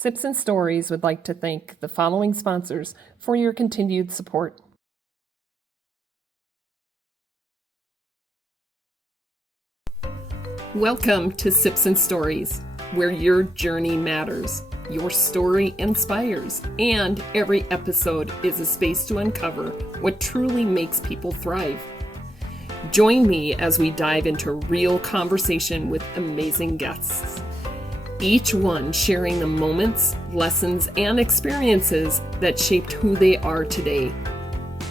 Sips and Stories would like to thank the following sponsors for your continued support. Welcome to Sips and Stories, where your journey matters, your story inspires, and every episode is a space to uncover what truly makes people thrive. Join me as we dive into real conversation with amazing guests, each one sharing the moments, lessons, and experiences that shaped who they are today.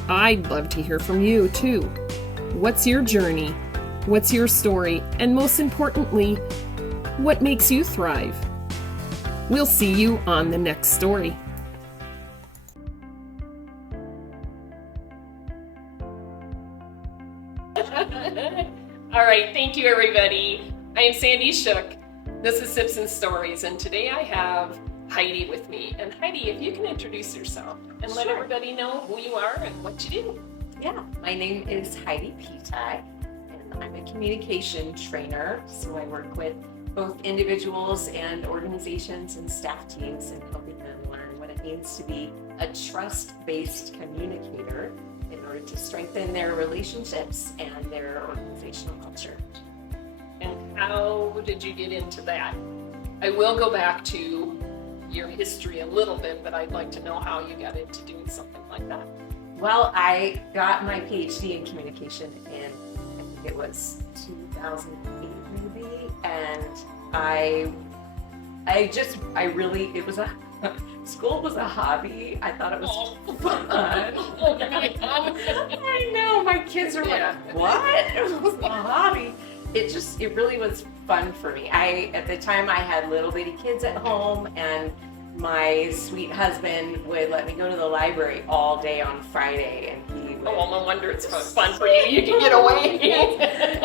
I'd love to hear from you, too. What's your journey? What's your story? And most importantly, what makes you thrive? We'll see you on the next story. All right, thank you, everybody. I am Sandy Shook. This is Sips and Stories, and today I have Heidi with me. And Heidi, if you can introduce yourself and let everybody know who you are and what you do. Yeah, my name is Heidi Petak, and I'm a communication trainer. So I work with both individuals and organizations and staff teams and helping them learn what it means to be a trust-based communicator in order to strengthen their relationships and their organizational culture. And how did you get into that? I will go back to your history a little bit, but I'd like to know how you got into doing something like that. Well, I got my PhD in communication in, I think it was 2008 maybe, and school was a hobby. I thought it was fun. I know, my kids are like, what? It was a hobby. It really was fun for me. At the time I had little bitty kids at home, and my sweet husband would let me go to the library all day on Friday, and he would... Oh, well, no wonder it's fun for you. You can get away.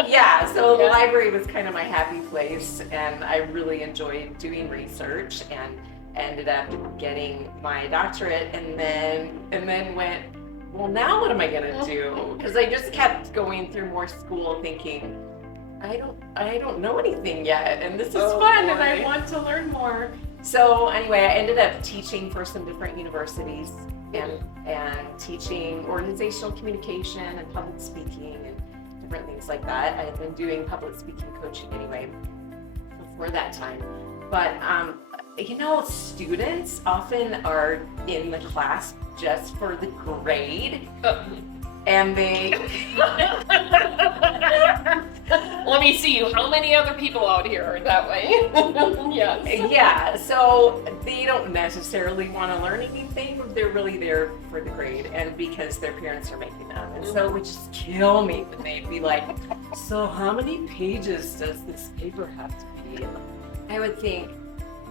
Yeah, so the library was kind of my happy place, and I really enjoyed doing research, and ended up getting my doctorate, and then went, well, now what am I gonna do? Because I just kept going through more school thinking, I don't know anything yet, and this is fun, and I want to learn more. So anyway, I ended up teaching for some different universities and teaching organizational communication and public speaking and different things like that. I had been doing public speaking coaching anyway before that time. But students often are in the class just for the grade. And they... Let me see you. How many other people out here are that way? Yes. Yeah, so they don't necessarily want to learn anything. They're really there for the grade and because their parents are making them. And so it would just kill me when they'd be like, so how many pages does this paper have to be? And I would think,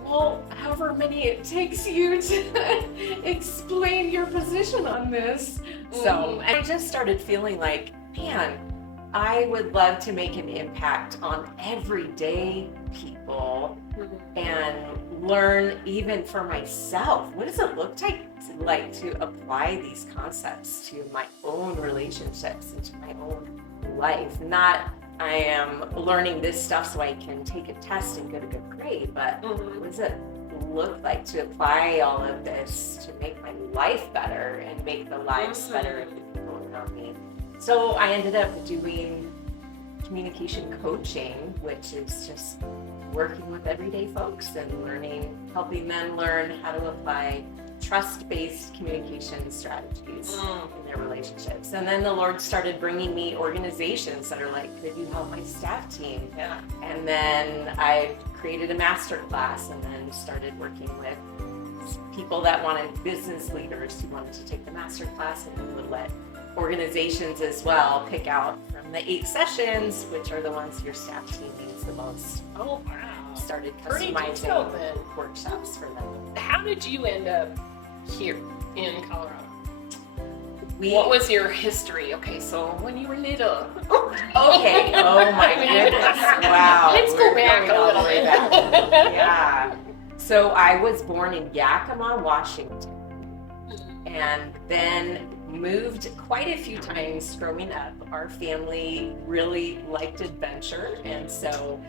well, however many it takes you to explain your position on this. So I just started feeling like, man, I would love to make an impact on everyday people and learn even for myself. What does it look like to apply these concepts to my own relationships and to my own life? Not I am learning this stuff so I can take a test and get a good grade, but what does it look like to apply all of this to make my life better and make the lives better of the people around me? So I ended up doing communication coaching, which is just working with everyday folks and helping them learn how to apply trust-based communication strategies in their relationships. And then the Lord started bringing me organizations that are like, could you help my staff team? Yeah. And then I created a master class and then started working with people that wanted business leaders who wanted to take the master class, and then would let organizations as well pick out from the 8 sessions, which are the ones your staff team needs the most. Oh, wow. Started Pretty customizing detailed, then. workshops for them. How did you end up here in Colorado? We What was your history? Okay, so when you were little. Okay. Oh my goodness. Wow. Let's go We're back going a all little the way bit. back. Yeah. So I was born in Yakima, Washington, and then moved quite a few times growing up. Our family really liked adventure, and so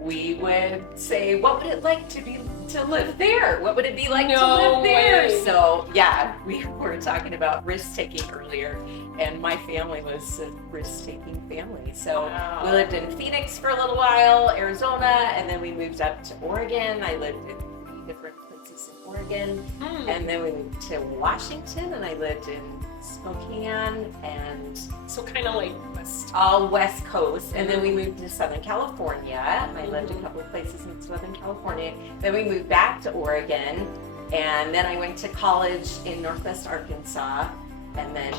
we would say, what would it like to be to live there? What would it be like to No live there? way. So yeah, we were talking about risk-taking earlier, and my family was a risk-taking family. So Wow. we lived in Phoenix for a little while, Arizona, and then we moved up to Oregon. I lived in 3 different places in Oregon, and then we moved to Washington, and I lived in Spokane and So kind of like West. all West Coast, and then we moved to Southern California, and I lived a couple of places in Southern California. Then we moved back to Oregon, and then I went to college in Northwest Arkansas, and then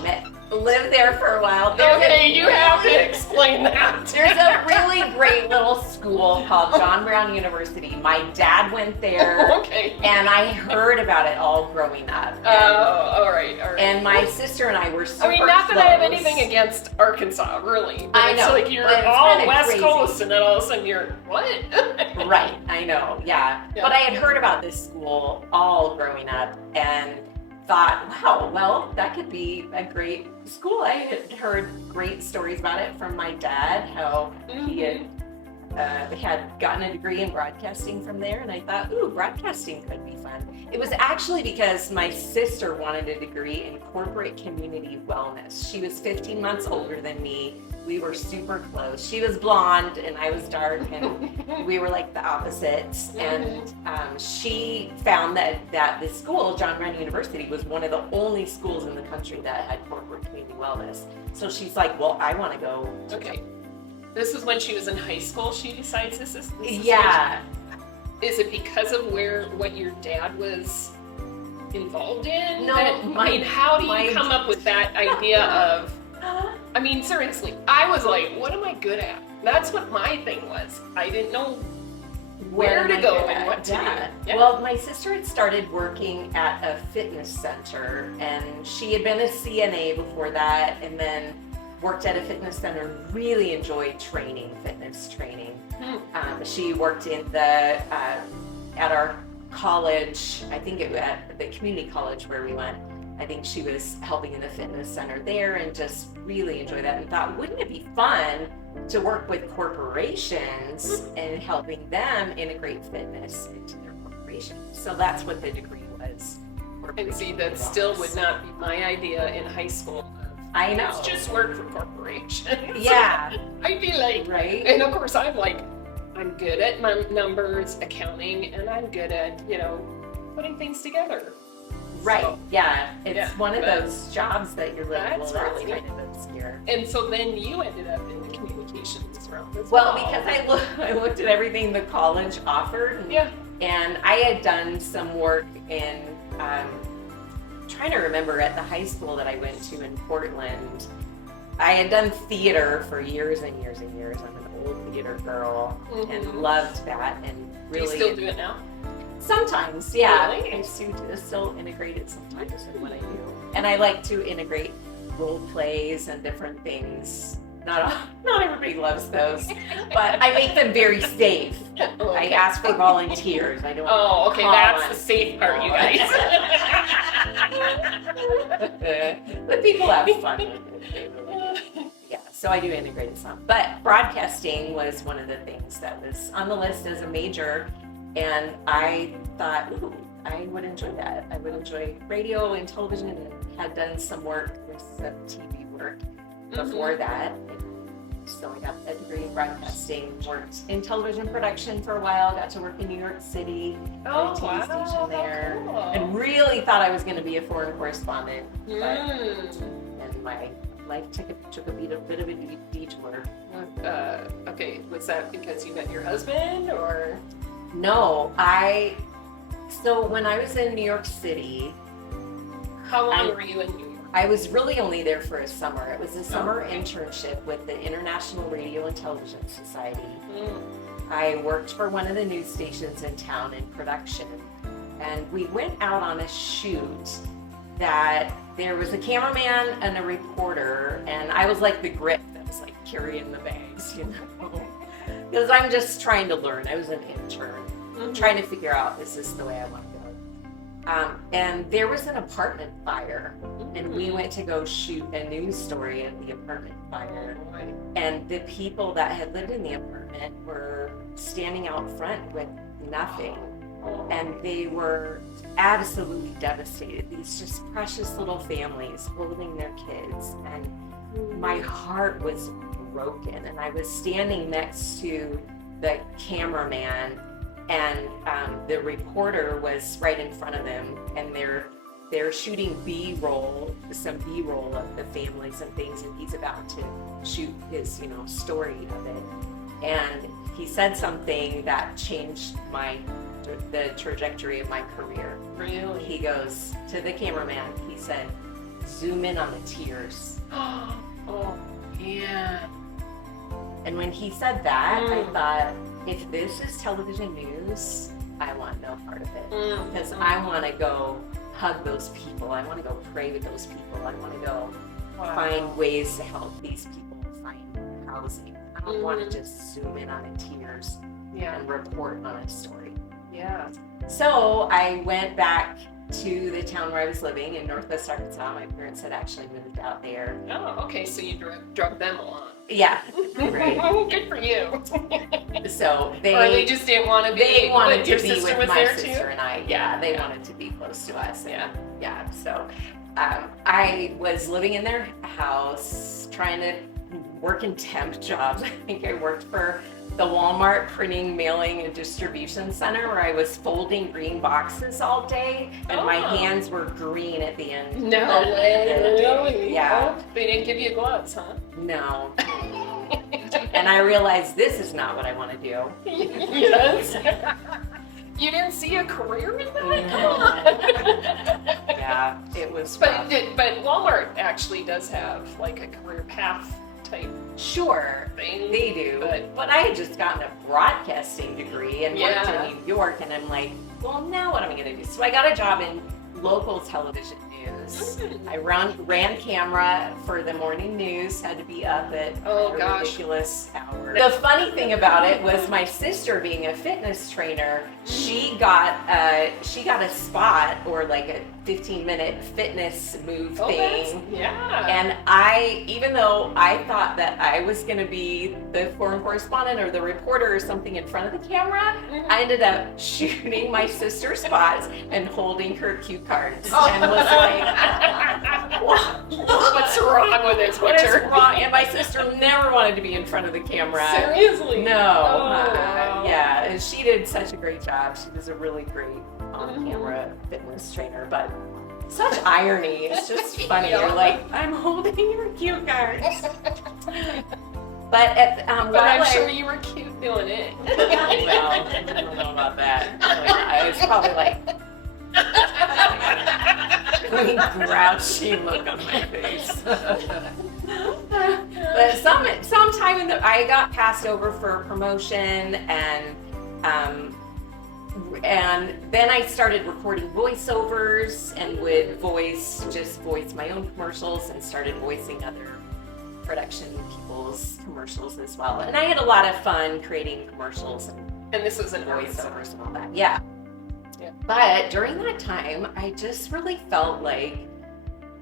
lived there for a while. Okay, you have to explain that. There's a really great little school called John Brown University. My dad went there, Okay. and I heard about it all growing up. Oh, all right. And my sister and I were super I mean, not that I have close. anything against Arkansas, really. But I it's know, like you're but it's all kinda West crazy. Coast, and then all of a sudden you're, what? Right, I know, yeah. Yeah. But I had heard about this school all growing up and thought, wow, well, that could be a great school. I had heard great stories about it from my dad, how he had gotten a degree in broadcasting from there, and I thought, ooh, broadcasting could be fun. It was actually because my sister wanted a degree in corporate community wellness. She was 15 months older than me. We were super close. She was blonde and I was dark, and we were like the opposites. And she found that this school, John Brown University, was one of the only schools in the country that had corporate community wellness. So she's like, well, I want to go. Okay. This is when she was in high school. She decides this is Yeah. Is it because of what your dad was involved in? No, I mean, how do you come up with that idea of? I mean, seriously, I was like, what am I good at? That's what my thing was. I didn't know where am to I go good and at? what to Yeah. do. Yeah. Well, my sister had started working at a fitness center, and she had been a CNA before that, and then worked at a fitness center. Really enjoyed fitness training. She worked in at our college. I think it was at the community college where we went. I think she was helping in the fitness center there, and just really enjoyed that, and thought, wouldn't it be fun to work with corporations and helping them integrate fitness into their corporation? So that's what the degree was. And see, that still would not be my idea in high school. I know. Let's just work for corporations. Yeah. I'd be like, Right? and of course I'm like, I'm good at numbers, accounting, and I'm good at, putting things together. Right. So, yeah. It's one of but those jobs that you're like, that's well, that's really kind of obscure. And so then you ended up in the communications realm as Well, because I looked at everything the college offered, and I had done some work in, trying to remember, at the high school that I went to in Portland. I had done theater for years and years and years. I'm an old theater girl and loved that, and really. Do you still do it now? Sometimes, yeah. Really? I still integrate it sometimes in what I do. And I like to integrate role plays and different things. Not everybody loves those, but I make them very safe. I ask for volunteers. I don't. Oh, okay, call that's on the safe part, you guys. But people have fun with it. Yeah, so I do integrate it some. But broadcasting was one of the things that was on the list as a major, and I thought, ooh, I would enjoy that. I would enjoy radio and television, and had done some work with some TV work before that. So I got a degree in broadcasting, worked in television production for a while, got to work in New York City at a TV station there, cool. and really thought I was going to be a foreign correspondent. But, and my life took a bit of a detour. Okay, was that because you met your husband, or? No, so when I was in New York City, How long were you in New York? I was really only there for a summer. It was a summer internship with the International Radio and Television Society. I worked for one of the news stations in town in production, and we went out on a shoot that there was a cameraman and a reporter, and I was like the grip that was like carrying the bags, because I'm just trying to learn. I was an intern, trying to figure out, is this the way I want to go? And there was an apartment fire, and we went to go shoot a news story of the apartment fire. And the people that had lived in the apartment were standing out front with nothing. and they were absolutely devastated. These just precious little families holding their kids, and my heart was broken. And I was standing next to the cameraman, and the reporter was right in front of them, and they're shooting some B-roll of the families and things, and he's about to shoot his, story of it. And he said something that changed the trajectory of my career. Really? He goes to the cameraman, he said, "Zoom in on the tears." Oh, yeah. And when he said that, I thought, if this is television news, I want no part of it. Because I want to go hug those people. I want to go pray with those people. I want to go find ways to help these people find housing. I don't want to just zoom in on the tears and report on a story. Yeah. So I went back to the town where I was living in Northwest Arkansas. My parents had actually moved out there. Oh, okay. So you drug them along. Yeah. Right. Good for you. So or they just didn't want to be. They wanted to your be sister with was my there sister too? and I. Yeah, they wanted to be close to us. Yeah. Yeah. So I was living in their house, trying to work in temp jobs. I think I worked for the Walmart printing, mailing, and distribution center, where I was folding green boxes all day, and my hands were green at the end. No way. Really? Yeah. Oh, they didn't give you gloves, huh? No. And I realized this is not what I want to do. Yes. You didn't see a career in that? Come on. Yeah, it was But rough. but Walmart actually does have like a career path type Sure, thing. they do. But But I had just gotten a broadcasting degree and worked Yeah. in New York, and I'm like, well, now what am I going to do? So I got a job in local television news. I ran camera for the morning news, had to be up at Oh, a gosh. ridiculous hour. The funny thing about it was my sister, being a fitness trainer, she got a spot, or like a 15-minute fitness move thing. Yeah. And even though I thought that I was going to be the foreign correspondent or the reporter or something in front of the camera, I ended up shooting my sister's spots and holding her cue cards, and was like, What's wrong with this what is picture? wrong? And my sister never wanted to be in front of the camera. Seriously? No. Oh, wow. Yeah, and she did such a great job. She was a really great on-camera fitness trainer, but such irony. It's just funny. Yeah. You're like, I'm holding your cue cards. But I'm sure you were cute doing it. Well, I don't know about that. I was probably like, really grouchy look on my face. But sometime I got passed over for a promotion, and then I started recording voiceovers, and would voice my own commercials, and started voicing other production people's commercials as well. And I had a lot of fun creating commercials And this was an voiceovers and all that. Yeah. But during that time, I just really felt like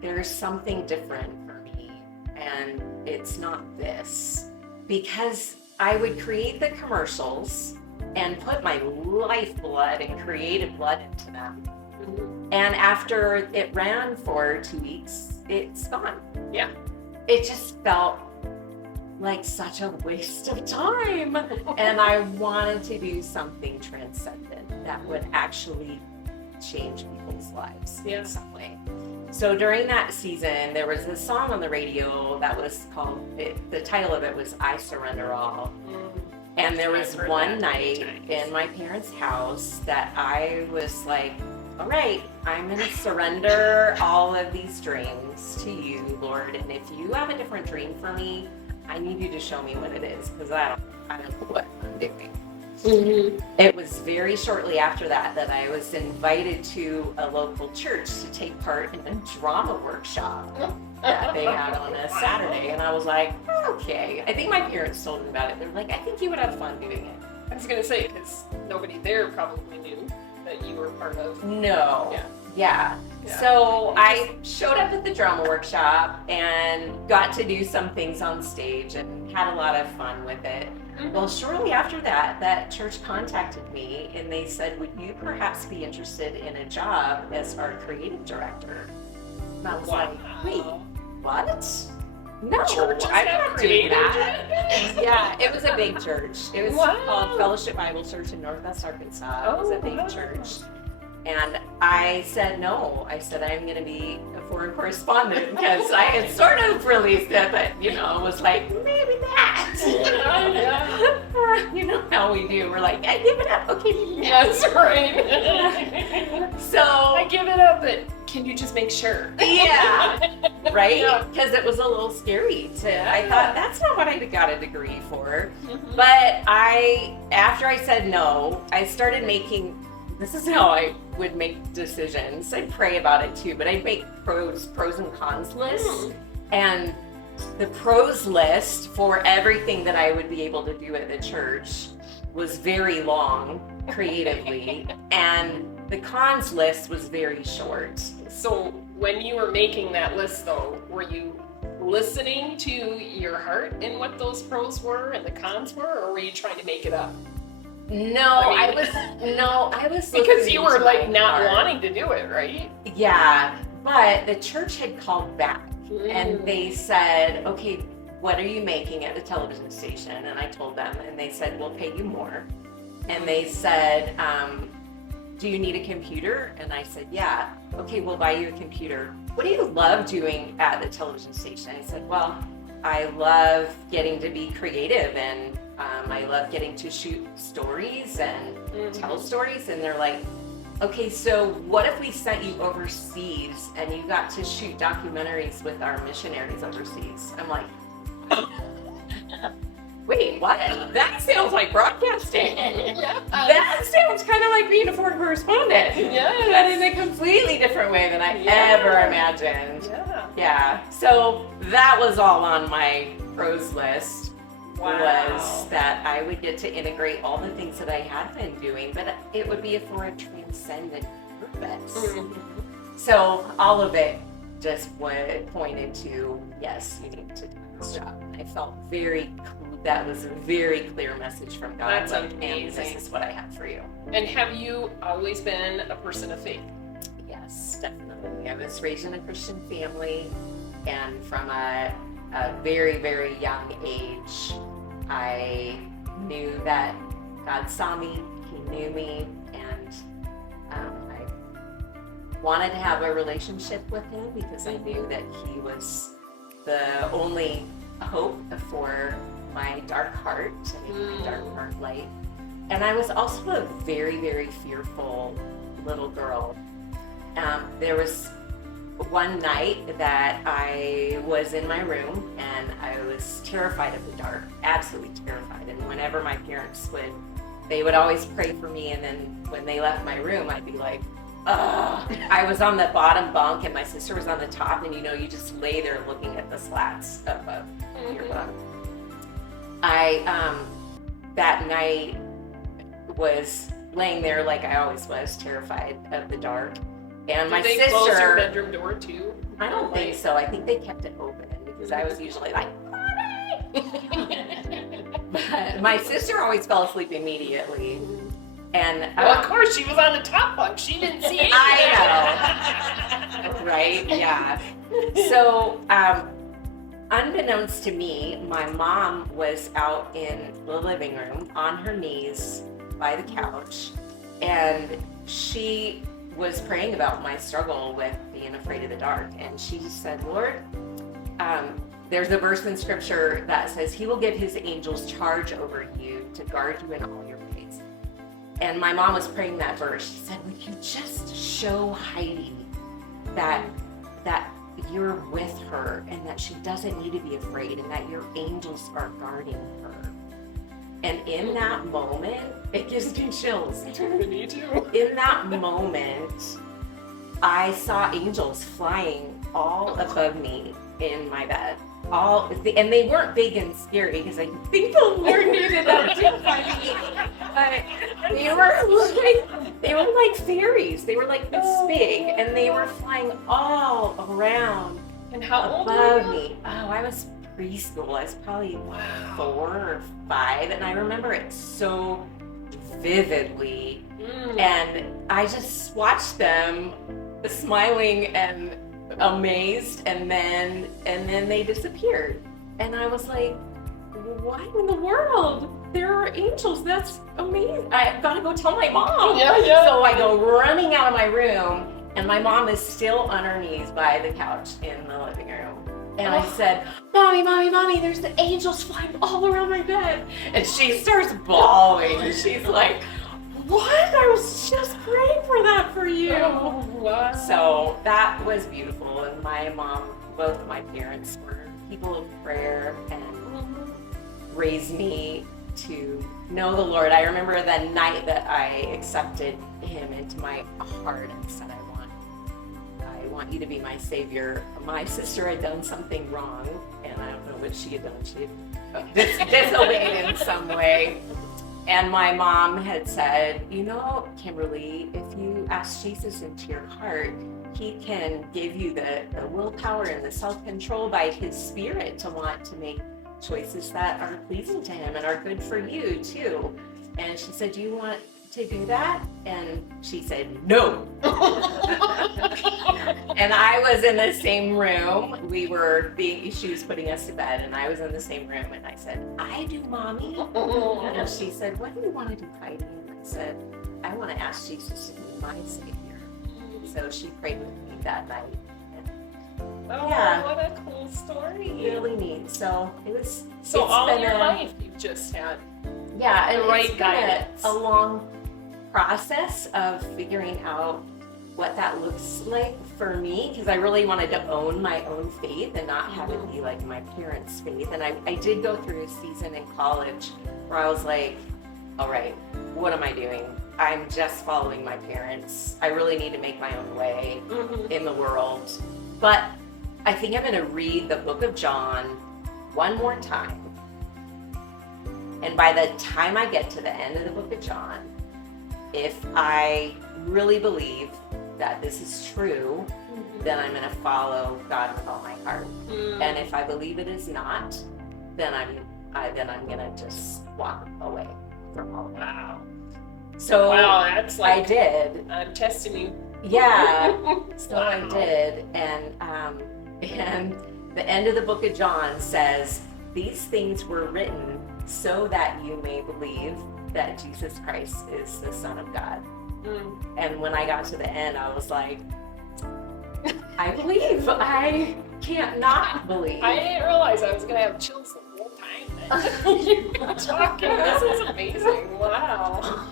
there's something different for me, and it's not this. Because I would create the commercials and put my lifeblood and creative blood into them. And after it ran for 2 weeks, it's gone. Yeah. It just felt like such a waste of time. And I wanted to do something transcendent that would actually change people's lives in some way. So during that season, there was a song on the radio that was the title of it was I Surrender All. And there was one night in my parents' house that I was like, all right, I'm going to surrender all of these dreams to you, Lord. And if you have a different dream for me, I need you to show me what it is, because I don't know what I'm doing. It was very shortly after that I was invited to a local church to take part in a drama workshop that they had on a Saturday. And I was like, okay. I think my parents told me about it. They're like, I think you would have fun doing it. I was going to say, because nobody there probably knew that you were part of. No. Yeah. So I showed up at the drama workshop and got to do some things on stage and had a lot of fun with it. Well, shortly after that, that church contacted me and they said, would you perhaps be interested in a job as our creative director? And I was like, wait, what? No, I'm not doing that. Yeah, it was a big church. It was called Fellowship Bible Church in Northwest Arkansas. It was a big church. And I said no. I said I'm going to be a foreign correspondent because I had sort of released it, but it was like, maybe that. You know how we do. We're like, I give it up. Okay, yes, right. So I give it up, but can you just make sure? Yeah, right? Because it was a little scary I thought, that's not what I got a degree for. But after I said no, I started making, this is how I would make decisions. I'd pray about it too, but I'd make pros and cons lists. And the pros list for everything that I would be able to do at the church was very long creatively, and the cons list was very short. So when you were making that list though, were you listening to your heart in what those pros were and the cons were, or were you trying to make it up? No, I was because you were like not heart. wanting to do it, right? Yeah, but the church had called back and they said, okay, what are you making at the television station? And I told them, and they said, we'll pay you more. And they said, do you need a computer? And I said, yeah. Okay, we'll buy you a computer. What do you love doing at the television station? I said, well, I love getting to be creative, and I love getting to shoot stories and tell stories. And they're like, okay, so what if we sent you overseas and you got to shoot documentaries with our missionaries overseas? I'm like, wait, what? That sounds like broadcasting. That sounds kind of like being a foreign correspondent. But in a completely different way than I ever imagined. Yeah. So that was all on my pros list. Was that I would get to integrate all the things that I had been doing, but it would be for a transcendent purpose. So all of it just pointed to, yes, you need to do this job. I felt that was a very clear message from God. That's and amazing. This is what I have for you. And have you always been a person of faith? Yes, definitely. I was raised in a Christian family, and from a very, very young age, I knew that God saw me, He knew me, and I wanted to have a relationship with Him because I knew that He was the only hope for my dark heart, my dark heart light. And I was also a very, very fearful little girl. There was one night that I was in my room and I was terrified of the dark, absolutely terrified. And whenever my parents they would always pray for me, and then when they left my room, I'd be like, ugh. I was on the bottom bunk and my sister was on the top, and you just lay there looking at the slats above your bunk. I, that night was laying there like I always was, terrified of the dark. And my sister. Did they close your bedroom door too? I don't think so. I think they kept it open because I was usually like, but my sister always fell asleep immediately. And well, of course, she was on the top bunk. She didn't see anything. I know. Right? Yeah. So, unbeknownst to me, my mom was out in the living room on her knees by the couch, and she was praying about my struggle with being afraid of the dark. And she said, Lord, there's a verse in scripture that says He will give His angels charge over you to guard you in all your ways. And my mom was praying that verse. She said, would you just show Heidi that you're with her and that she doesn't need to be afraid and that your angels are guarding her. And in that moment, it gives me chills. Me too. In that moment, I saw angels flying all above me in my bed. And they weren't big and scary because I think the Lord needed them to find me. But they were like fairies. They were like this big, and they were flying all around. And how old above were you? me. Oh, I was preschool. I was probably 4 or 5, and I remember it so vividly. And I just watched them smiling and amazed, and then they disappeared. And I was like, what in the world? There are angels. That's amazing. I've got to go tell my mom. So I go running out of my room, and my mom is still on her knees by the couch in the living room. And I said, Mommy, there's the angels flying all around my bed. And she starts bawling. And she's like, what? I was just praying for that for you. Oh, wow. So that was beautiful. And my mom, both my parents were people of prayer and raised me to know the Lord. I remember the night that I accepted him into my heart and said, I want you to be my savior. My sister had done something wrong, and I don't know what she had done. She had disobeyed in some way. And my mom had said, you know, Kimberly, if you ask Jesus into your heart, he can give you the willpower and the self-control by his spirit to want to make choices that are pleasing to him and are good for you too. And she said, do you want to do that? And she said, no. And I was in the same room. She was putting us to bed, and I was in the same room, and I said, I do, Mommy. And she said, what do you want to do, Heidi? And I said, I want to ask Jesus to be my savior. So she prayed with me that night. What a cool story. Really neat. So it's all your life you've just had and the right it's been guidance. a long process of figuring out what that looks like for me, because I really wanted to own my own faith and not have it be like my parents' faith. And I did go through a season in college where I was like, all right, what am I doing? I'm just following my parents. I really need to make my own way in the world. But I think I'm going to read the book of John one more time. And by the time I get to the end of the book of John, if I really believe that this is true, then I'm going to follow God with all my heart. And if I believe it is not, then I'm going to just walk away from all of it. Wow. So that's like, I did. I'm testing you. Yeah. So I did. And the end of the book of John says, these things were written so that you may believe that Jesus Christ is the Son of God. And when I got to the end, I was like, I believe. I can't not believe. I didn't realize I was going to have chills the whole time you were talking. This is amazing. Wow.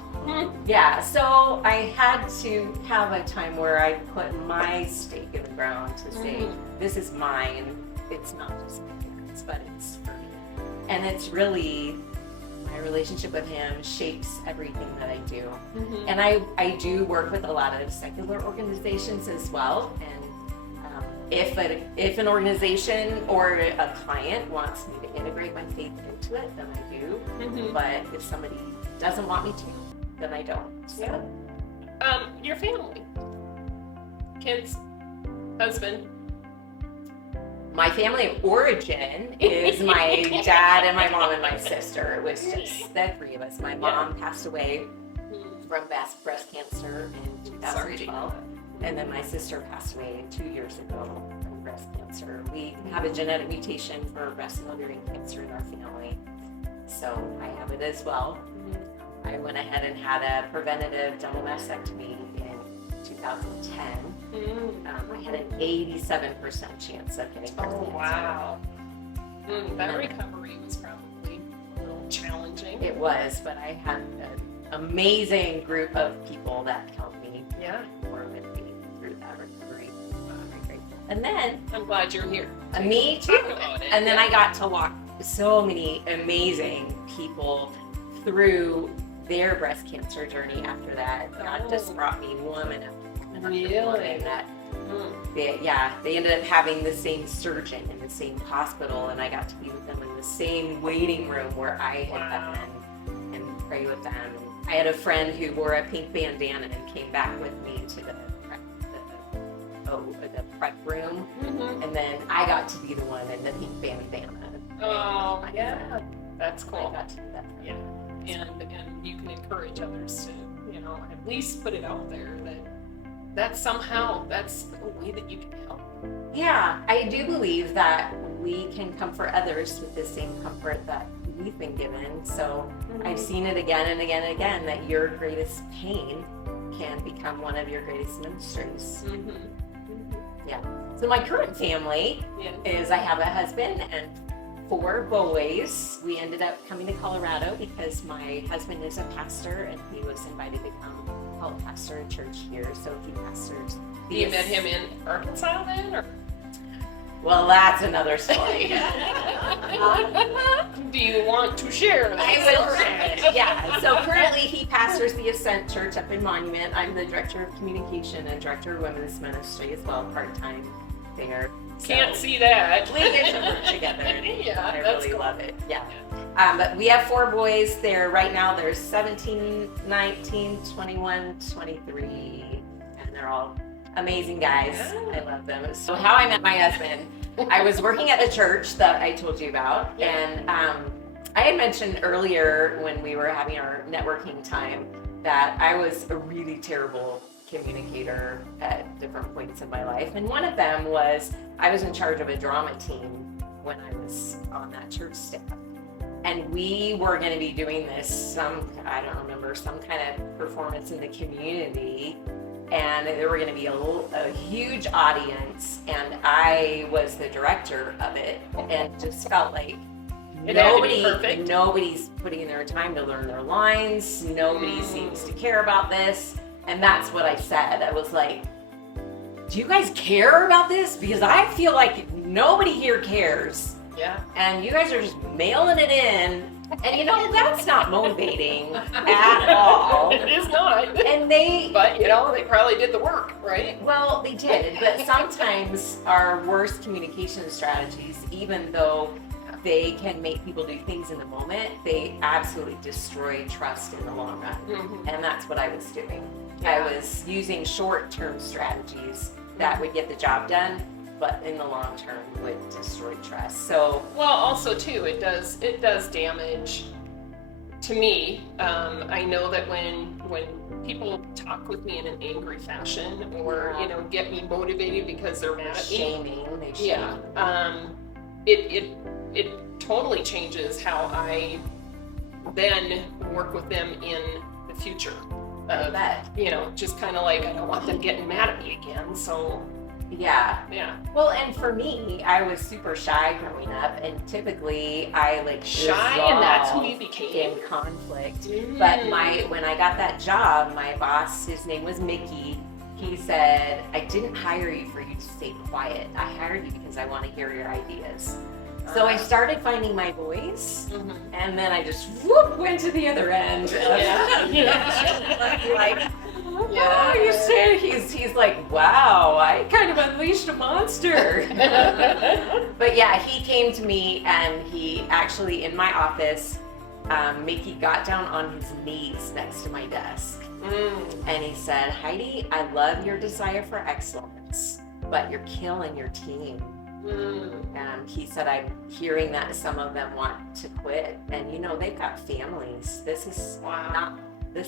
Yeah, so I had to have a time where I put my stake in the ground to say, this is mine. It's not just my parents, but it's for me. And it's really, my relationship with him shapes everything that I do. And I do work with a lot of secular organizations as well. And if an organization or a client wants me to integrate my faith into it, then I do. But if somebody doesn't want me to, then I don't. So. Your family, kids, husband. My family of origin is my dad and my mom and my sister. It was just the three of us. My mom passed away from breast cancer in 2012. And then my sister passed away 2 years ago from breast cancer. We have a genetic mutation for breast and ovarian cancer in our family. So I have it as well. I went ahead and had a preventative double mastectomy in 2010. I had an 87% chance of getting breast cancer. Wow. That recovery was probably a little challenging. It was, but I had an amazing group of people that helped me work with me through that recovery. I'm very grateful. And then I'm glad you're here. Me too. And then I got to walk so many amazing people through their breast cancer journey after that. God just brought me woman after woman after woman that they ended up having the same surgeon in the same hospital, and I got to be with them in the same waiting room where I had been and pray with them. I had a friend who wore a pink bandana and came back with me to the prep room, and then I got to be the one in the pink bandana Oh, yeah. That's I cool. got to do that. Yeah. And you can encourage others to, at least put it out there that somehow that's a way that you can help. Yeah, I do believe that we can comfort others with the same comfort that we've been given. So I've seen it again and again and again that your greatest pain can become one of your greatest ministries. Yeah. So my current family is I have a husband and 4 boys. We ended up coming to Colorado because my husband is a pastor and he was invited to come help pastor a church here. So he pastors. You met him in Arkansas then, or? Well, that's another story. Do you want to share that? I will share it. Yeah. So currently he pastors the Ascent Church up in Monument. I'm the director of communication and director of women's ministry as well, part-time there. Can't see that. We get to work together. Yeah, I that's really cool. love it. Yeah. But we have 4 boys. Right now there's 17, 19, 21, 23, and they're all amazing guys. Yeah. I love them. So how I met my husband, I was working at the church that I told you about, and I had mentioned earlier when we were having our networking time that I was a really terrible communicator at different points in my life, and one of them was I was in charge of a drama team when I was on that church staff, and we were going to be doing this I don't remember, some kind of performance in the community, and there were going to be a huge audience, and I was the director of it, and just felt like nobody's putting their time to learn their lines. Nobody seems to care about this. And that's what I said. I was like, do you guys care about this? Because I feel like nobody here cares. Yeah. And you guys are just mailing it in. And that's not motivating at all. It is not. And But they probably did the work, right? well, they did. But sometimes our worst communication strategies, even though they can make people do things in the moment, they absolutely destroy trust in the long run. And that's what I was doing. I was using short-term strategies that would get the job done, but in the long term would destroy trust. So, well, also too, it does damage. To me, I know that when people talk with me in an angry fashion, or get me motivated because they're mad at me, they shame. It totally changes how I then work with them in the future. Just kind of like, I don't want them getting mad at me again, so. Yeah. Well, and for me, I was super shy growing up, and typically I shy, and that's who you became in conflict. But when I got that job, my boss, his name was Mickey, he said, I didn't hire you for you to stay quiet. I hired you because I want to hear your ideas. So I started finding my voice, and then I just went to the other end. He's like, wow, I kind of unleashed a monster. But yeah, he came to me, and he actually, in my office, Mickey got down on his knees next to my desk. And he said, Heidi, I love your desire for excellence, but you're killing your team. And he said, I'm hearing that some of them want to quit, and they've got families. This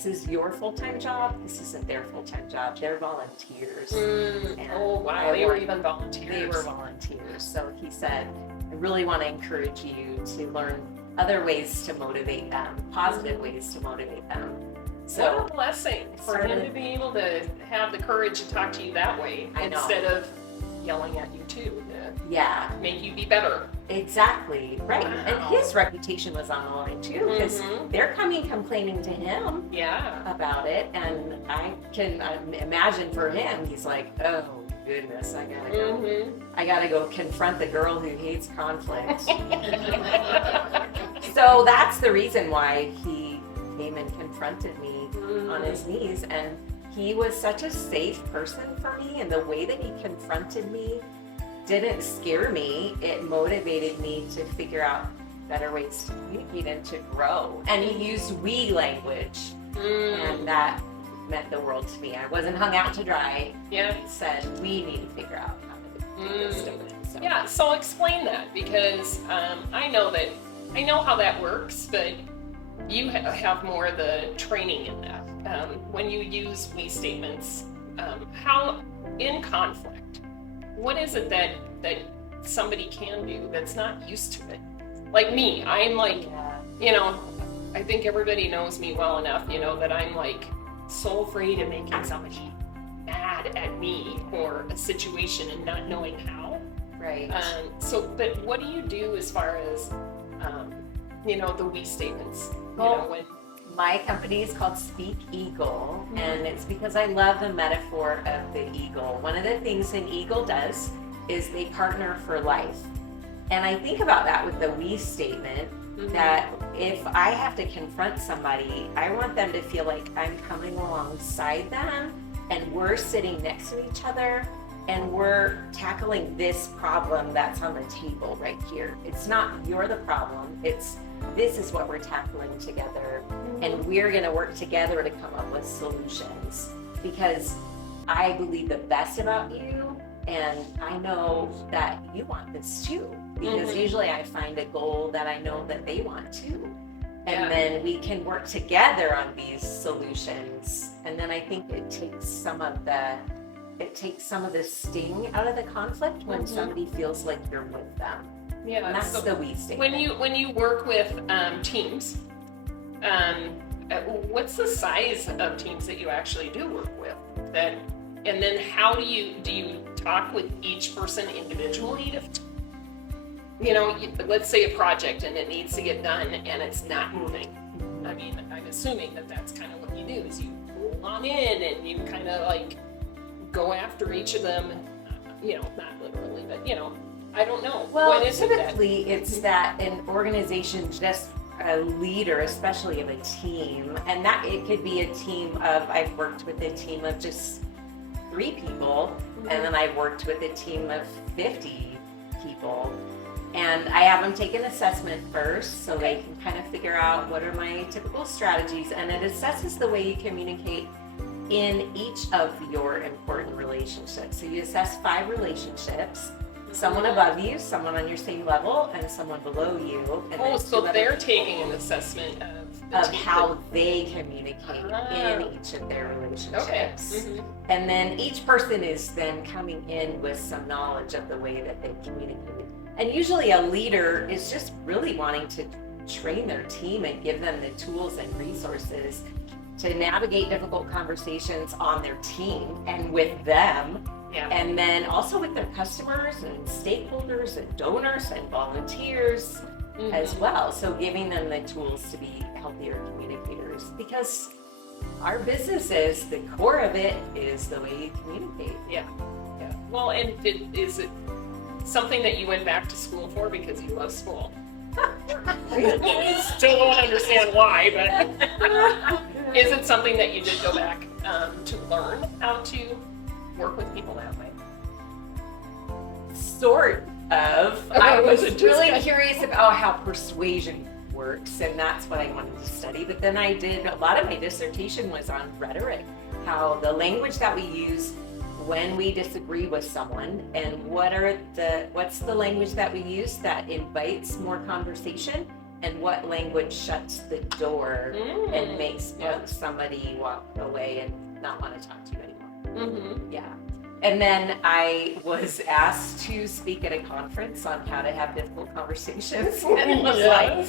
is your full-time job. This isn't their full-time job. They're volunteers. Oh wow, they were even volunteers. They were volunteers. So he said, I really want to encourage you to learn other ways to motivate them, positive ways to motivate them. So what a blessing for him to be able to have the courage to talk to you that way, instead of yelling at you too. Make you be better. Exactly. Right. Wow. And his reputation was on the line too, because they're coming complaining to him about it. And I can imagine for him, he's like, oh goodness, I gotta go. I gotta go confront the girl who hates conflict. So that's the reason why he came and confronted me on his knees. And he was such a safe person for me, and the way that he confronted me didn't scare me. It motivated me to figure out better ways to communicate and to grow. And he used we language, and that meant the world to me. I wasn't hung out to dry. He said, we need to figure out how to do this difference. So. Yeah, so explain that, because I know how that works, but you have more of the training in that. When you use we statements, how in conflict, what is it that somebody can do that's not used to it? Like me, I'm like, I think everybody knows me well enough, that I'm like so afraid of making somebody mad at me or a situation and not knowing how. Right. But what do you do as far as, the we statements? Well, my company is called Speak Eagle, and it's because I love the metaphor of the eagle. One of the things an eagle does is they partner for life. And I think about that with the we statement, that if I have to confront somebody, I want them to feel like I'm coming alongside them and we're sitting next to each other and we're tackling this problem that's on the table right here. It's not you're the problem, this is what we're tackling together, and we're gonna work together to come up with solutions, because I believe the best about you, and I know that you want this too, because usually I find a goal that I know that they want too. And then we can work together on these solutions. And then I think it takes some of the sting out of the conflict when somebody feels like you're with them. Yeah, and that's the we statement. When you work with teams, what's the size of teams that you actually do work with? And then how do you talk with each person individually let's say a project and it needs to get done and it's not moving. I mean, I'm assuming that that's kind of what you do, is you roll on in and you kind of like go after each of them, not literally, but I don't know. Well, typically it's that an organization, just a leader, especially of a team, and that it could be a team of, I've worked with a team of just 3 people, and then I've worked with a team of 50 people. And I have them take an assessment first so they can kind of figure out what are my typical strategies, and it assesses the way you communicate in each of your important relationships. So you assess 5 relationships, someone above you, someone on your same level, and someone below you. And so they're taking an assessment of how they communicate in each of their relationships. And then each person is then coming in with some knowledge of the way that they communicate. And usually a leader is just really wanting to train their team and give them the tools and resources to navigate difficult conversations on their team and with them. Yeah. And then also with their customers and stakeholders and donors and volunteers as well. So giving them the tools to be healthier communicators, because our business is, the core of it is the way you communicate. Yeah. Well, and is it something that you went back to school for because you love school? I still don't understand why, but is it something that you did go back to learn how to work with people that way? Sort of. I was really curious about how persuasion works, and that's what I wanted to study. But then a lot of my dissertation was on rhetoric, how the language that we use when we disagree with someone, and what's the language that we use that invites more conversation, and what language shuts the door and makes somebody walk away and not want to talk to you anymore. Yeah. And then I was asked to speak at a conference on how to have difficult conversations, and was like,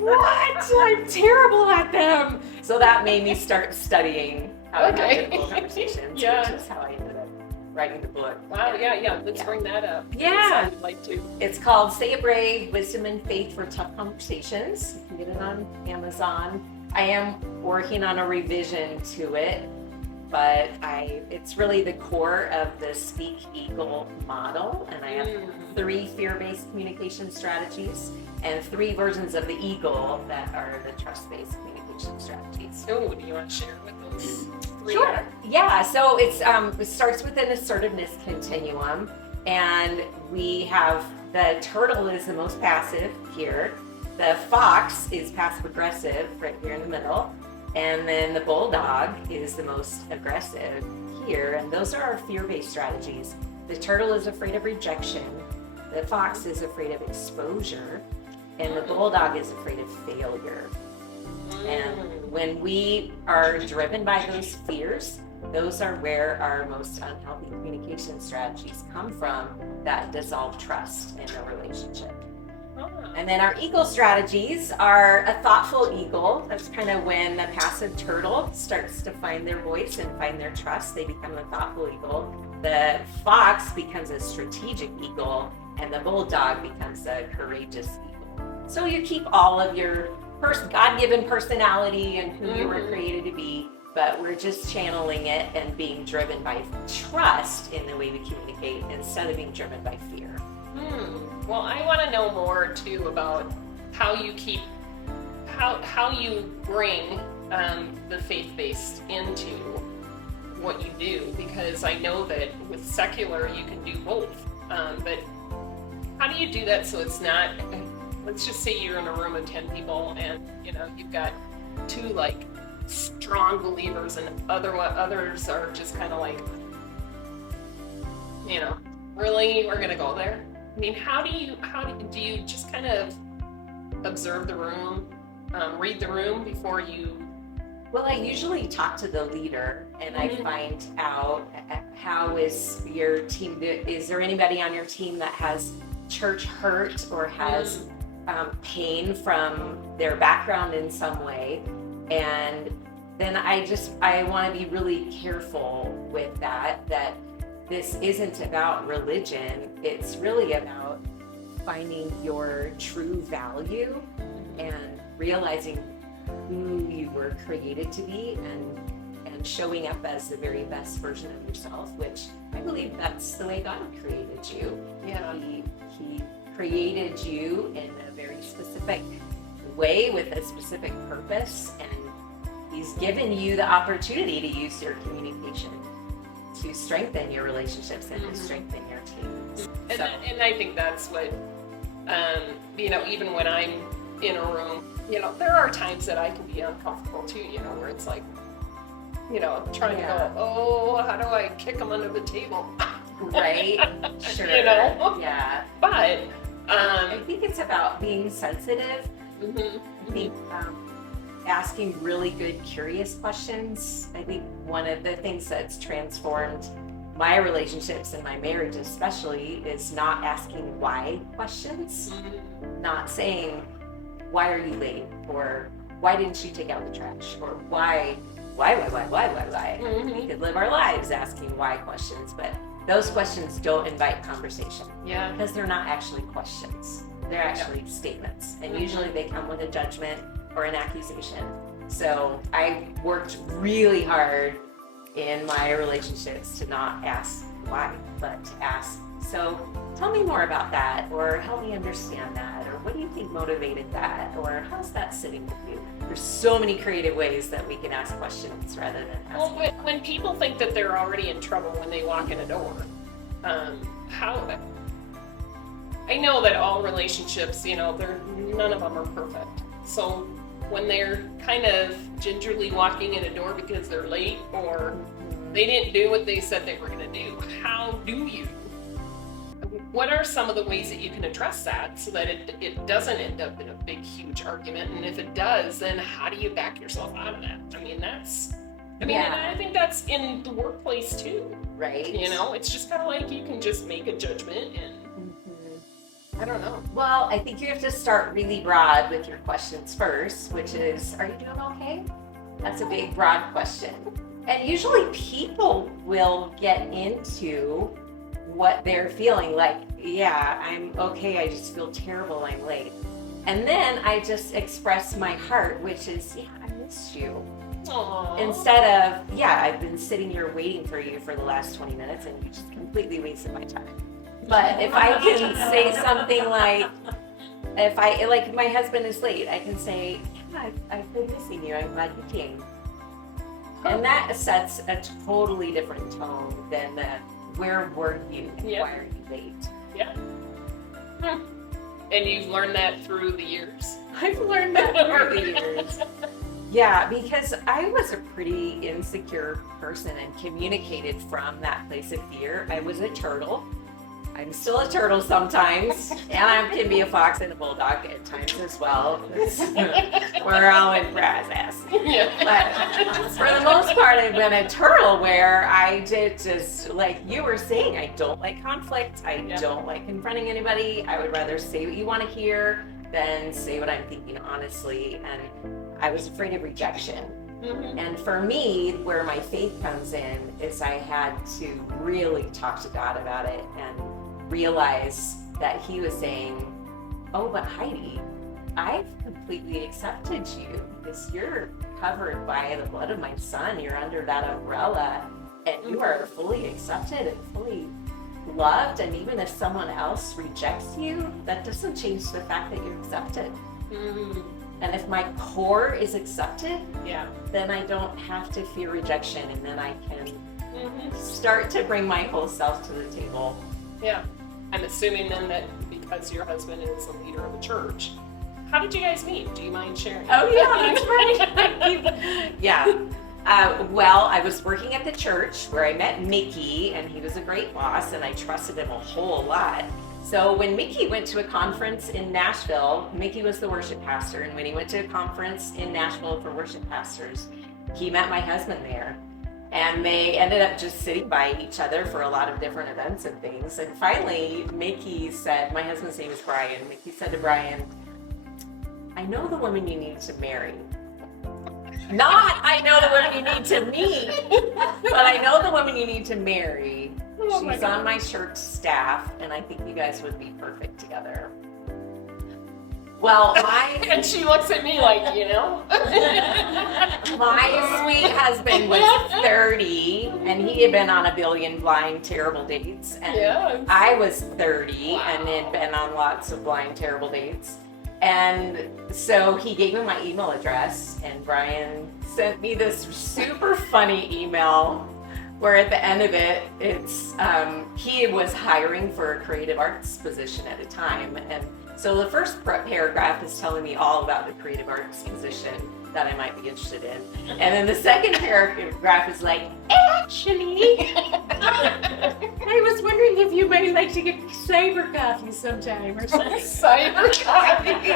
what? I'm terrible at them. So that made me start studying how to have difficult conversations, which is how I ended up writing the book. Wow, yeah. Let's bring that up. Yeah. I'd like to. It's called Say It Brave, Wisdom and Faith for Tough Conversations. You can get it on Amazon. I am working on a revision to it, but it's really the core of the Speak Eagle model, and I have 3 fear-based communication strategies and 3 versions of the eagle that are the trust-based communication strategies. Oh, do you want to share with those 3? Sure. Yeah, so it starts with an assertiveness continuum, and we have the turtle is the most passive here, the fox is passive-aggressive right here in the middle, and then the bulldog is the most aggressive here, and those are our fear-based strategies. The turtle is afraid of rejection, The fox is afraid of exposure, and the bulldog is afraid of failure. And when we are driven by those fears, those are where our most unhealthy communication strategies come from that dissolve trust in a relationship. And then our eagle strategies are a thoughtful eagle. That's kind of when the passive turtle starts to find their voice and find their trust. They become a thoughtful eagle. The fox becomes a strategic eagle, and the bulldog becomes a courageous eagle. So you keep all of your God-given personality and who you were created to be, but we're just channeling it and being driven by trust in the way we communicate instead of being driven by fear. Well, I want to know more too about how you bring the faith-based into what you do, because I know that with secular you can do both. But how do you do that so it's not? Let's just say you're in a room of 10 people, and you've got 2 like strong believers, and others are just kind of like, really, we're gonna go there? I mean, how do you just kind of observe the room, read the room before you? Well, I usually talk to the leader, and I find out how is your team. Is there anybody on your team that has church hurt or has pain from their background in some way? And then I want to be really careful with that this isn't about religion. It's really about finding your true value and realizing who you were created to be and showing up as the very best version of yourself, which I believe that's the way God created you. Yeah. He created you in a very specific way with a specific purpose, and He's given you the opportunity to use your communication to strengthen your relationships and to strengthen your teams. And I think that's what, even when I'm in a room, there are times that I can be uncomfortable too, where it's like, trying to go, oh, how do I kick them under the table? Right? Sure. Yeah. But I think it's about being sensitive. I think asking really good, curious questions. I think one of the things that's transformed my relationships and my marriage especially is not asking why questions. Not saying, why are you late? Or why didn't you take out the trash? Or why? We could live our lives asking why questions, but those questions don't invite conversation. Yeah. Because they're not actually questions. They're actually statements. And usually they come with a judgment or an accusation. So I worked really hard in my relationships to not ask why, but to ask, so tell me more about that, or help me understand that, or what do you think motivated that, or how's that sitting with you? There's so many creative ways that we can ask questions rather than asking. Well, when people think that they're already in trouble when they walk in a door, I know that all relationships, none of them are perfect. So when they're kind of gingerly walking in a door because they're late or they didn't do what they said they were going to do, how do you? What are some of the ways that you can address that so that it doesn't end up in a big, huge argument? And if it does, then how do you back yourself out of that? And I think that's in the workplace too. Right. It's just kind of like you can just make a judgment and I don't know. Well, I think you have to start really broad with your questions first, which is, are you doing okay? That's a big, broad question. And usually people will get into what they're feeling, like, yeah, I'm okay, I just feel terrible, I'm late. And then I just express my heart, which is, yeah, I missed you. Aww. Instead of, yeah, I've been sitting here waiting for you for the last 20 minutes and you just completely wasted my time. But if I can say something like, like my husband is late, I can say, yeah, I've been missing you, I'm glad you came. And that sets a totally different tone than the, where were you and why are you late? Yeah. And you've learned that through the years? I've learned that through the years. Yeah, because I was a pretty insecure person and communicated from that place of fear. I was a turtle. I'm still a turtle sometimes, and I can be a fox and a bulldog at times as well. We're all in process. Yeah. But for the most part, I've been a turtle where I did just, like you were saying, I don't like conflict. I don't like confronting anybody. I would rather say what you want to hear than say what I'm thinking honestly. And I was afraid of rejection. Mm-hmm. And for me, where my faith comes in is I had to really talk to God about it and realize that he was saying, oh, but Heidi, I've completely accepted you because you're covered by the blood of my son. You're under that umbrella and you are fully accepted and fully loved. And even if someone else rejects you, that doesn't change the fact that you're accepted. Mm-hmm. And if my core is accepted, then I don't have to fear rejection, and then I can start to bring my whole self to the table. Yeah. I'm assuming then that because your husband is a leader of the church, how did you guys meet? Do you mind sharing? Oh, yeah, that's right. Yeah. Well, I was working at the church where I met Mickey, and he was a great boss, and I trusted him a whole lot. So when Mickey went to a conference in Nashville, Mickey was the worship pastor, and when he went to a conference in Nashville for worship pastors, he met my husband there. And they ended up just sitting by each other for a lot of different events and things. And finally, Mickey said, my husband's name is Brian, Mickey said to Brian, I know the woman you need to marry. Not, I know the woman you need to meet, but I know the woman you need to marry. She's on my church staff, and I think you guys would be perfect together. Well, and she looks at me like, my sweet husband was 30, and he had been on a billion blind, terrible dates. And I was 30 and had been on lots of blind, terrible dates. And so he gave me my email address, and Brian sent me this super funny email where at the end of it, it's he was hiring for a creative arts position at a time. And so the first paragraph is telling me all about the creative arts position that I might be interested in. And then the second paragraph is like, actually, I was wondering if you might like to get cyber coffee sometime or something. Cyber coffee.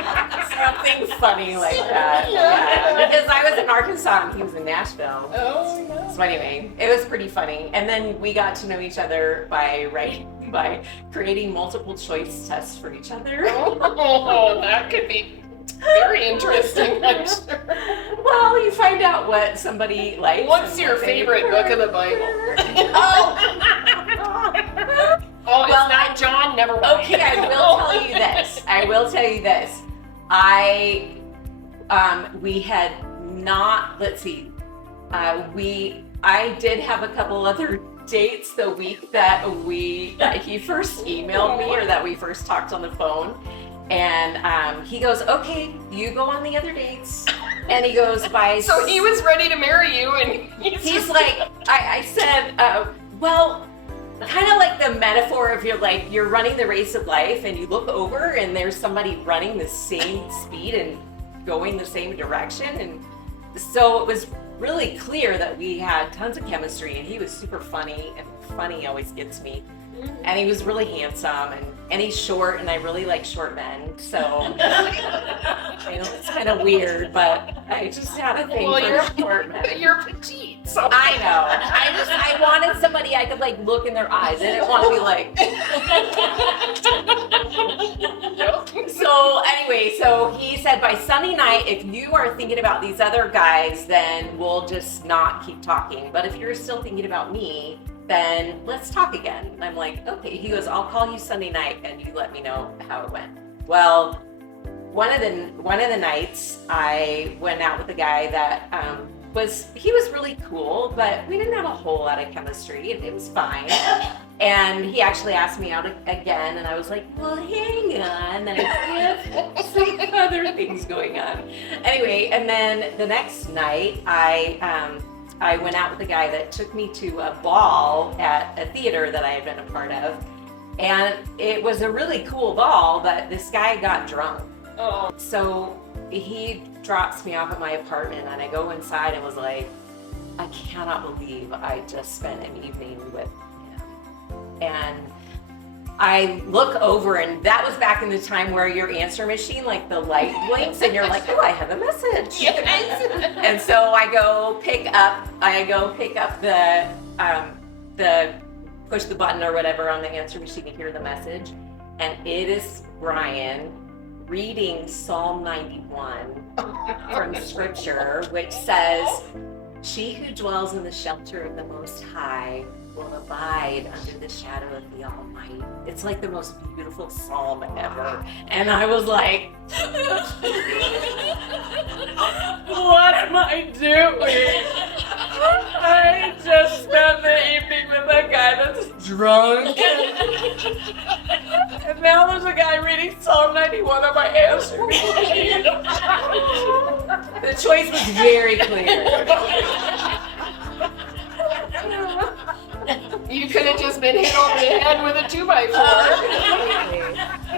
Something funny like that. Yeah. Because I was in Arkansas and he was in Nashville. Oh, no. So anyway, it was pretty funny. And then we got to know each other by creating multiple choice tests for each other. Oh, that could be very interesting, I'm sure. Well, you find out what somebody likes. What's your favorite book of the Bible? Oh, it's not John? Never mind. Okay, I will tell you this. We had not, let's see, I did have a couple other dates the week that he first emailed me or that we first talked on the phone. And he goes, okay, you go on the other dates. And he goes, bye. So he was ready to marry you, and he's like, I said, well, kind of like the metaphor of you're running the race of life and you look over and there's somebody running the same speed and going the same direction. And so it was really clear that we had tons of chemistry, and he was super funny, and funny always gets me. And he was really handsome, and he's short, and I really like short men, so I know it's kind of weird, but I just had a thing for short men. You're petite, so I know. I wanted somebody I could look in their eyes. I didn't want to be like. So anyway, so he said by Sunday night, if you are thinking about these other guys, then we'll just not keep talking. But if you're still thinking about me, then let's talk again. And I'm like, okay. He goes, I'll call you Sunday night and you let me know how it went. Well, one of the nights I went out with a guy that was really cool, but we didn't have a whole lot of chemistry, and it was fine. And he actually asked me out again, and I was like, well, hang on, I have some other things going on. Anyway, and then the next night I went out with a guy that took me to a ball at a theater that I had been a part of. And it was a really cool ball, but this guy got drunk. Oh. So he drops me off at my apartment, and I go inside and was like, I cannot believe I just spent an evening with him. And I look over, and that was back in the time where your answer machine, like the light blinks, and you're like, oh, I have a message. Yes. And so I go pick up the push the button or whatever on the answer machine to hear the message, and it is Brian reading Psalm 91 from Scripture, which says, "She who dwells in the shelter of the Most High will abide under the shadow of the Almighty." It's like the most beautiful psalm ever. And I was like, what am I doing? I just spent the evening with a guy that's drunk. And now there's a guy reading Psalm 91 on my answer machine. The choice was very clear. You could have just been hit over the head with a 2x4.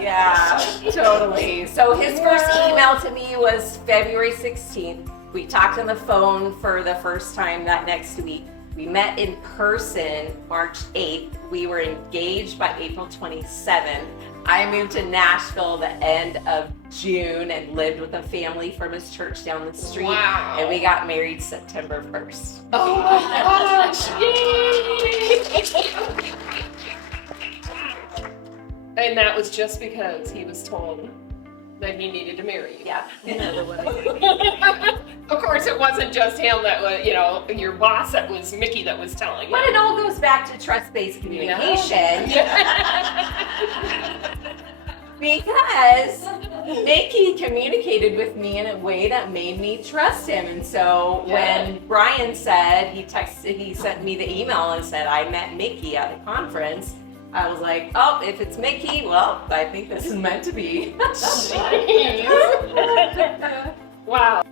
Yeah, totally. So his first email to me was February 16th. We talked on the phone for the first time that next week. We met in person March 8th. We were engaged by April 27th. I moved to Nashville the end of June and lived with a family from his church down the street. Wow. And we got married September 1st. Oh my gosh! Yay! And that was just because he was told that he needed to marry you. Yeah. Of course, it wasn't just him that was, your boss, that was Mickey that was telling you. But it all goes back to trust-based communication. Because Mickey communicated with me in a way that made me trust him. And so when Brian said, he sent me the email and said, I met Mickey at a conference, I was like, oh, if it's Mickey, well, I think this is meant to be. Wow.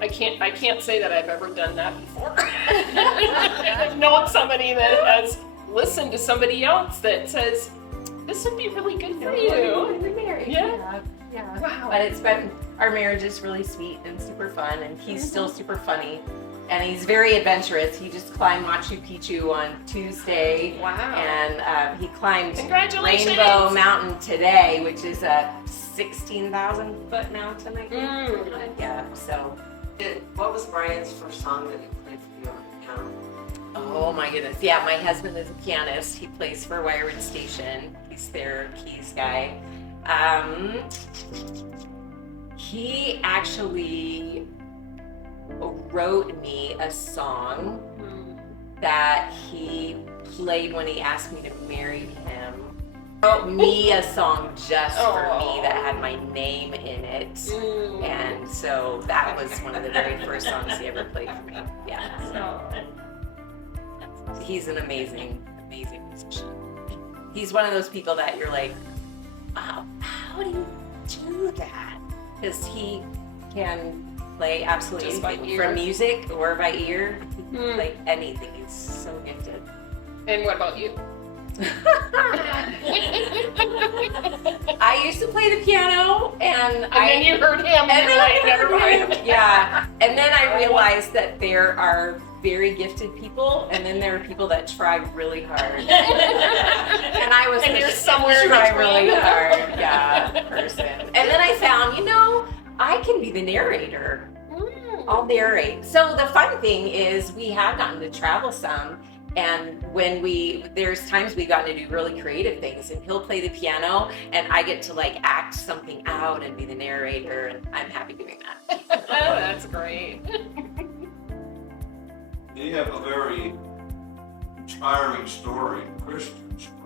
I can't say that I've ever done that before. I've known somebody that has listened to somebody else that says, this would be really good for you. Yeah. Wow. But our marriage is really sweet and super fun, and he's still super funny. And he's very adventurous. He just climbed Machu Picchu on Tuesday. Wow. And he climbed Congratulations. Rainbow Mountain today, which is a 16,000 foot mountain, I think. Yeah, so. What was Brian's first song that he played for you on the piano? Oh my goodness. Yeah, my husband is a pianist. He plays for Wired Station. He's their keys guy. He actually wrote me a song that he played when he asked me to marry him. Wrote me a song just for me that had my name in it. And so that was one of the very first songs he ever played for me. Yeah. So he's an amazing, amazing musician. He's one of those people that you're like, wow, how do you do that? Because he can play absolutely Just by anything, ear. from music or by ear. He can play anything. He's so gifted. And what about you? I used to play the piano, and then you heard him, and you're like, never mind. Yeah, and then I realized that there are very gifted people, and then there are people that try really hard. And I was And the you're somewhere in try between. really hard, person. And then I found, I can be the narrator. I'll narrate. So the fun thing is we have gotten to travel some, and there's times we've gotten to do really creative things, and he'll play the piano and I get to act something out and be the narrator, and I'm happy doing that. That's great. You have a very inspiring story, Christian story.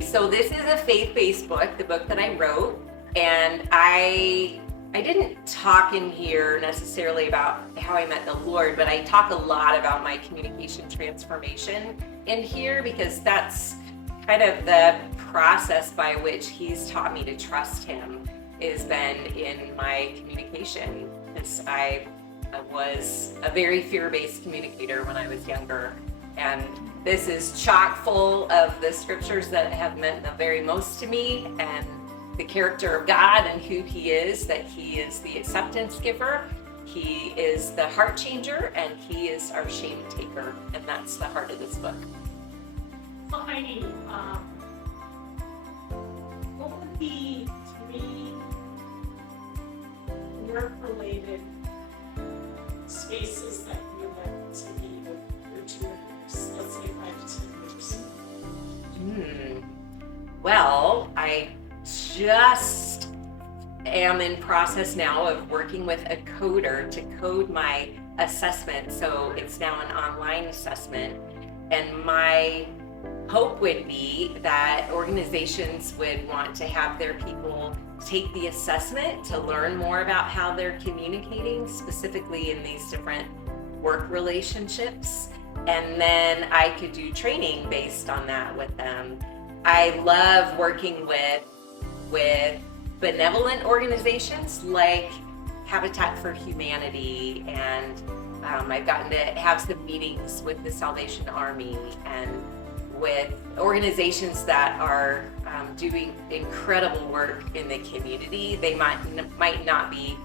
So this is a faith-based book, the book that I wrote, and I didn't talk in here necessarily about how I met the Lord, but I talk a lot about my communication transformation in here, because that's kind of the process by which he's taught me to trust him, is been in my communication. Because I was a very fear-based communicator when I was younger, and this is chock full of the scriptures that have meant the very most to me, and the character of God and who he is, that he is the acceptance giver, he is the heart changer, and he is our shame taker. And that's the heart of this book. So Heidi, be 3 work-related spaces that you would like to be with your 2 years? Let's say 5 to 10 years. Well, I just am in process now of working with a coder to code my assessment. So it's now an online assessment. And my hope would be that organizations would want to have their people take the assessment to learn more about how they're communicating, specifically in these different work relationships. And then I could do training based on that with them. I love working with benevolent organizations like Habitat for Humanity, and I've gotten to have some meetings with the Salvation Army and with organizations that are doing incredible work in the community. They might not be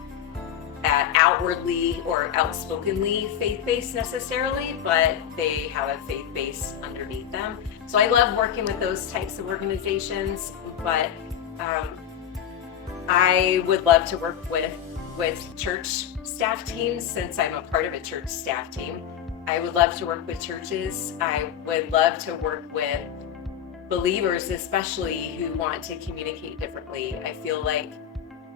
outwardly or outspokenly faith-based necessarily, but they have a faith base underneath them. So I love working with those types of organizations, but I would love to work with church staff teams since I'm a part of a church staff team. I would love to work with churches. I would love to work with believers, especially who want to communicate differently. I feel like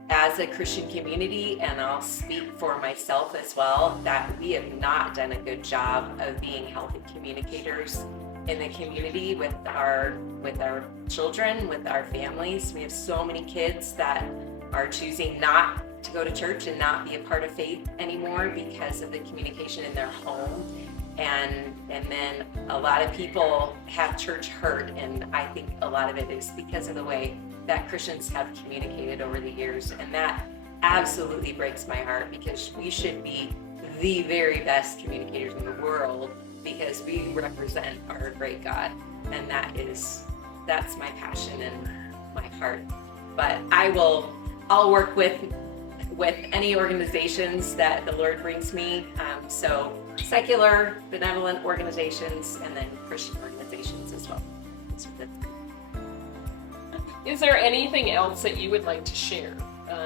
as a Christian community, and I'll speak for myself as well, that we have not done a good job of being healthy communicators in the community with our children, with our families. We have so many kids that are choosing not to go to church and not be a part of faith anymore because of the communication in their home. And then a lot of people have church hurt, and I think a lot of it is because of the way that Christians have communicated over the years. And that absolutely breaks my heart, because we should be the very best communicators in the world, because we represent our great God. And that's my passion and my heart. But I'll work with any organizations that the Lord brings me. So secular, benevolent organizations, and then Christian organizations as well. Is there anything else that you would like to share?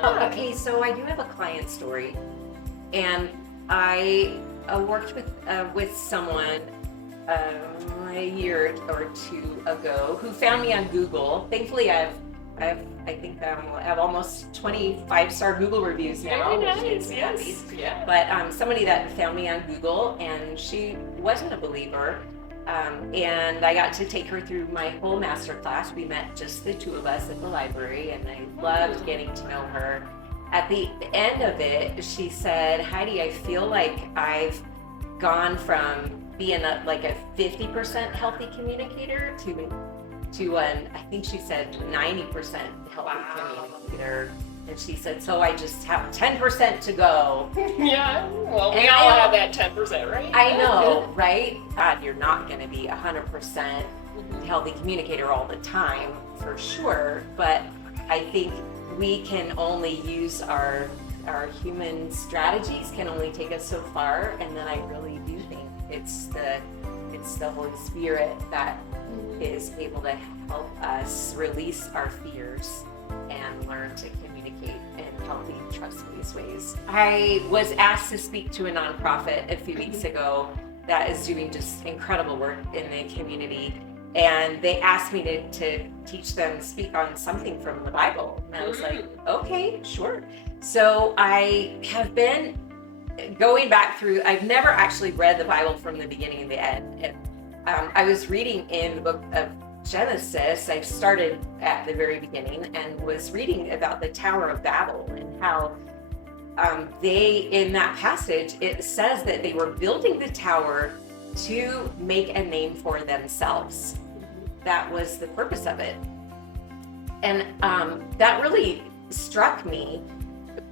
Okay, so I do have a client story, and I worked with someone a year or 2 ago who found me on Google. Thankfully, I have almost 25-star Google reviews now. Very which is nice, yes. happy. Yeah. But somebody that found me on Google, and she wasn't a believer, and I got to take her through my whole master class. We met just the 2 of us at the library, and I loved getting to know her. At the end of it, she said, "Heidi, I feel like I've gone from being a 50% healthy communicator to an, I think she said 90% healthy communicator." And she said, "So I just have 10% to go." Yeah, well, we And all have that 10%, right? I know, right? God, you're not going to be 100% healthy communicator all the time, for sure. But I think we can only use our human strategies can only take us so far. And then I really do think it's the Holy Spirit that is able to help us release our fears and learn to communicate in healthy, trust-based ways. I was asked to speak to a nonprofit a few weeks ago that is doing just incredible work in the community, and they asked me to teach them, speak on something from the Bible. And I was like, okay, sure. So I have been going back through, I've never actually read the Bible from the beginning to the end. And I was reading in the book of Genesis. I started at the very beginning and was reading about the Tower of Babel and how in that passage, it says that they were building the tower to make a name for themselves. That was the purpose of it. And that really struck me,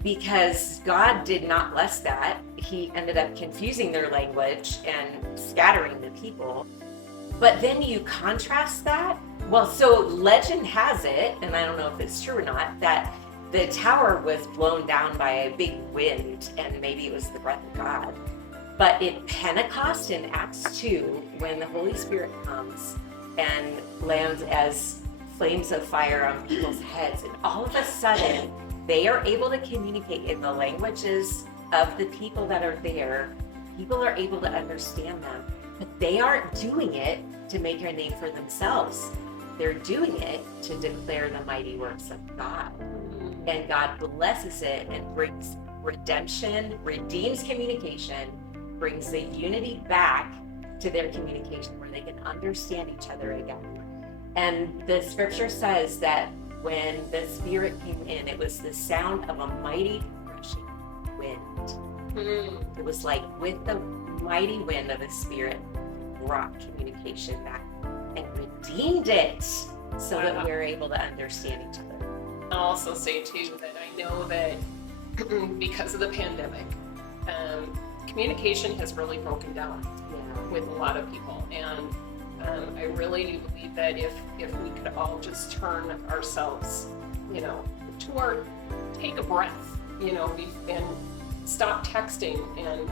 because God did not bless that. He ended up confusing their language and scattering the people. But then you contrast that. Well, so legend has it, and I don't know if it's true or not, that the tower was blown down by a big wind, and maybe it was the breath of God. But in Pentecost, in Acts 2, when the Holy Spirit comes and lands as flames of fire on people's heads, and all of a sudden they are able to communicate in the languages of the people that are there. People are able to understand them, but they aren't doing it to make a name for themselves. They're doing it to declare the mighty works of God. And God blesses it and brings redemption, redeems communication, brings the unity back to their communication where they can understand each other again. And the scripture says that when the Spirit came in, it was the sound of a mighty rushing wind. It was like with the mighty wind of the Spirit brought communication back and redeemed it so that we're able to understand each other. I'll also say too that I know that because of the pandemic, communication has really broken down with a lot of people, and I really do believe that if we could all just turn ourselves, to our take a breath, and stop texting and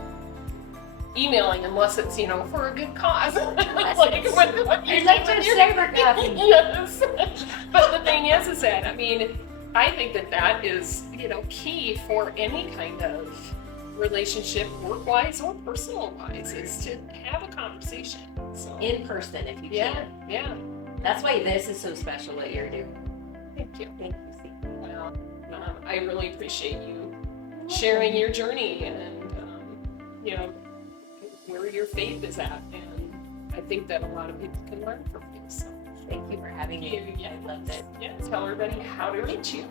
emailing unless it's for a good cause. Like what you I'd like to share coffee. Yes. But the thing is that I think that is key for any kind of relationship, work-wise or personal-wise, is to have a conversation. So In person, if you can. Yeah. That's why this is so special what you're doing. Thank you. Thank you, Steve. Well, I really appreciate you sharing your journey and where your faith is at, and I think that a lot of people can learn from you. So Thank you for having me. Yeah. I loved it. Yeah, tell everybody how to reach you.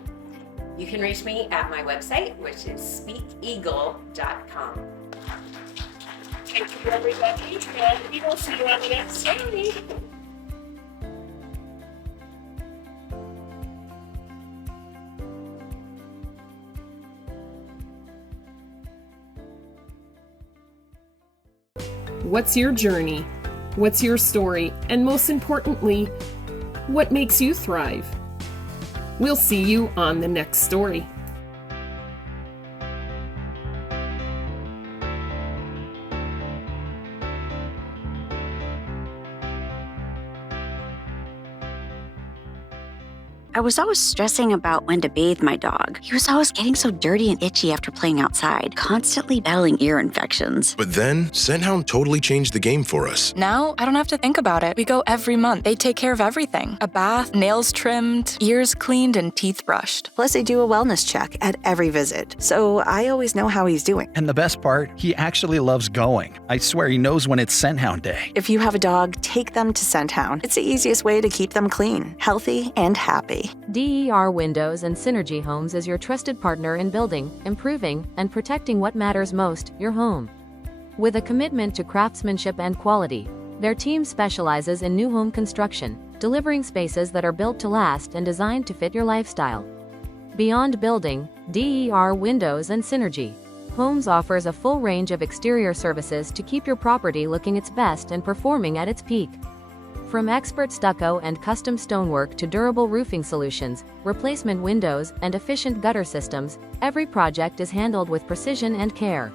You can reach me at my website, which is speakeagle.com. Thank you, everybody, and we will see you on the next story. What's your journey? What's your story? And most importantly, what makes you thrive? We'll see you on the next story. I was always stressing about when to bathe my dog. He was always getting so dirty and itchy after playing outside, constantly battling ear infections. But then, Scenthound totally changed the game for us. Now, I don't have to think about it. We go every month. They take care of everything. A bath, nails trimmed, ears cleaned, and teeth brushed. Plus, they do a wellness check at every visit, so I always know how he's doing. And the best part, he actually loves going. I swear he knows when it's Scenthound Day. If you have a dog, take them to Scenthound. It's the easiest way to keep them clean, healthy, and happy. DER Windows and Synergy Homes is your trusted partner in building, improving, and protecting what matters most, your home. With a commitment to craftsmanship and quality, their team specializes in new home construction, delivering spaces that are built to last and designed to fit your lifestyle. Beyond building, DER Windows and Synergy Homes offers a full range of exterior services to keep your property looking its best and performing at its peak. From expert stucco and custom stonework to durable roofing solutions, replacement windows, and efficient gutter systems, every project is handled with precision and care.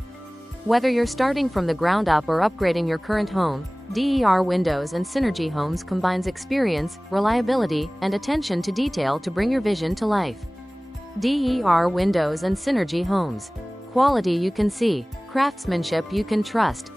Whether you're starting from the ground up or upgrading your current home, DER Windows and Synergy Homes combines experience, reliability, and attention to detail to bring your vision to life. DER Windows and Synergy Homes. Quality you can see, craftsmanship you can trust,